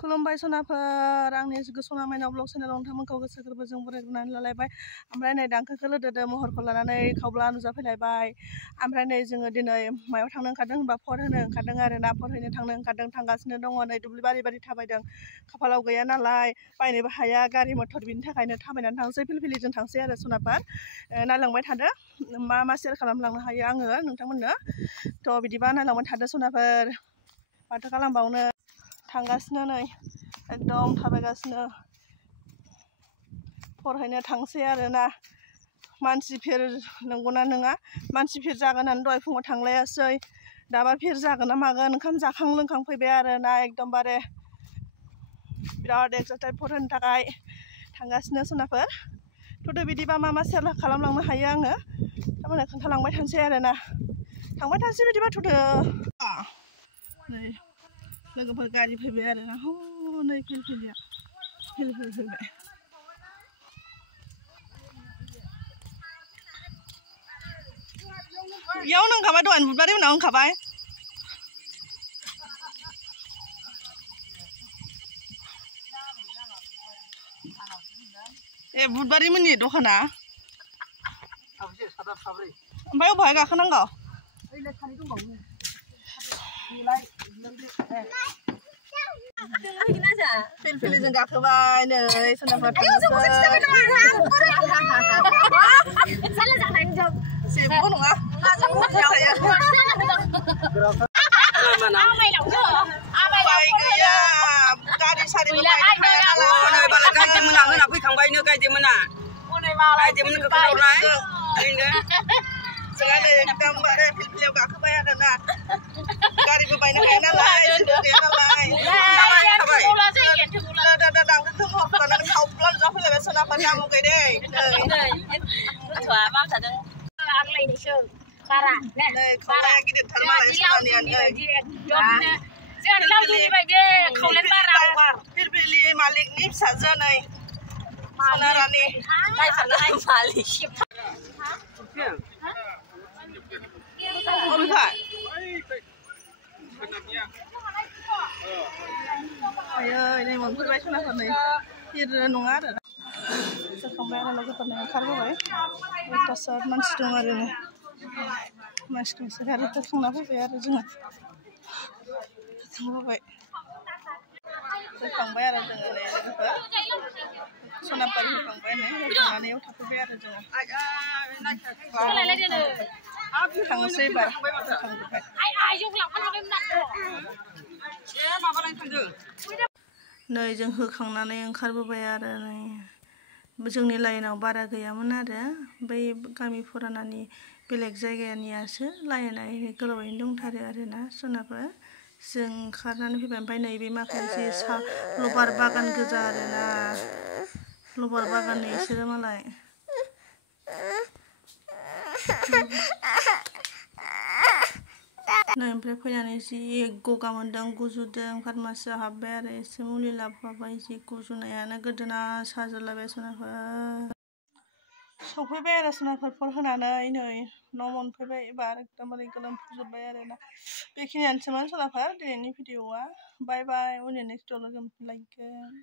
खुलुमबाय सनाफोर आंनि सना माइनाव ब्लग चेनेलाव नोंथांमोनखौ गोसो गोरबोजों बरायनानै लालायबाय। ओमफ्राय नै दांखोखौ लोदोदो महरखौ लानानै खावब्ला नुजाफैलायबाय। ओमफ्राय नै जोङो दिनै मायाव थांनो ओंखारदों होनबा फर होनो ओंखारदों आरो ना, फर हैनो थांनो ओंखारदों, थांगासिनो दङ। नै दुब्लि बारि बारि थाबायदों, खाफालाव गैया नालाय बायनोबो हाया गारि मटर, बिनि थाखायनो थाबायनानै थांसै, फिलफिलिजों थांसै आरो सनाफोर। नायलांबाय थादो मा मा सेयार खालामलांनो हायो आङो नोंथांमोननो। थ' बिदिबा नायलांबाय थादो सनाफोर। माथो खालामबावनो, थांगासिनो नै एकदम थाबायगासिनो, फरायनो थांसै आरो ना। मानसि फिर नंगौना नङा, मानसि फिर जागोन होननानै दहाय फुङाव थांलायासै, दाबा फिर जागोन ना मागोन। ओंखाम जाखां लोंखां फैबाय आरो ना, एकदमबारे बिराद एक्साइटेड फरायनो थाखाय थांगासिनो सनाफोर। थ'थ' बिदिबा मा मा सेयार खालामलांनो हायो आङो थारमाने खोन्थालांबाय थानोसै आरो ना। थांबाय थानोसै बिदिबा थ'थ'। नै लोगोफोर गारि फैबाय आरो ना, नै फिलफिलिया फिलफिलि फैबाय। इयावनो ओंखारबाय, दहाय बुधबारि उनाव ओंखारबाय। ए बुधबारि मोननि दखाना। ओमफ्राय अबहाय गाखोनांगौ? फिलफिलिजों गाखोबाय नै सनाफोर जेबो नङा। गैया गारि सारि गायदेमोना होना फैखांबायनो, गायदेमोना गायदेमोनखौ खोन्थाहरनाय जोंहा नै एकदमबारे फिलफिलियाव गाखोबाय आरो ना। गारिबो बायनो हाया नालाय, जेबो गैया नालाय। दांखोखौ महरखौ लानानै खावब्ला नुजाफैलायबाय सनाफोर, नामुगै दै। नै खावलाया गिदिरथार मालाय सनानियानो। फिलफिलि मालिकनि फिसाजो नै सना रानि। आयै नै मोनफैबाय सनाफोर, नै फिर नङा आरो जाखांबाय आरो लोगोफोरनो ओंखारबोबाय। 1थासो मानसि दं आरो नै मानसिखौसो गारिफोर थांना फैबाय आरो जोङो थांबोबाय होखांबाय आरो जोङो नै लोगोफोर सनाफोर होखांबाय नै होखांनानै थाफैबाय आरो जोङो थांनोसै एबार होखांजोब्बाय। नै जों होखांनानै ओंखारबोबाय आरो नै जोंनि लाइनाव बारा गैयामोन आरो बै गामि फुरानानि बेलेग जायगानियासो लाइना गोलावैनो दंथारो आरो ना सनाफोर। जों ओंखारनानै फैबाय। ओमफ्राय नैबे माखासे लबार बागान गोजा आरो ना, लबार बागाननि बिसोरो मालाय। नै ओमफ्राय फैनानै जि गगा मोनदों, गुजुदों, फार्मासियाव हाबबाय आरो एसे मुलि लाबोफाबाय। जि गुजुनायानो गोदोना साजोबलायबाय सनाफोर। सफैबाय आरो सनाफोर फर होनानै नै न' मोनफैबाय एबार एकदमबारे गोलोमफुजोब्बाय आरो ना। बेखिनियानोसैमोन सनाफोर दिनैनि भिडिअ'आ। बाय बाय, उननि नेक्स्ट भिडिअ लोगो मोनफिनलायगोन।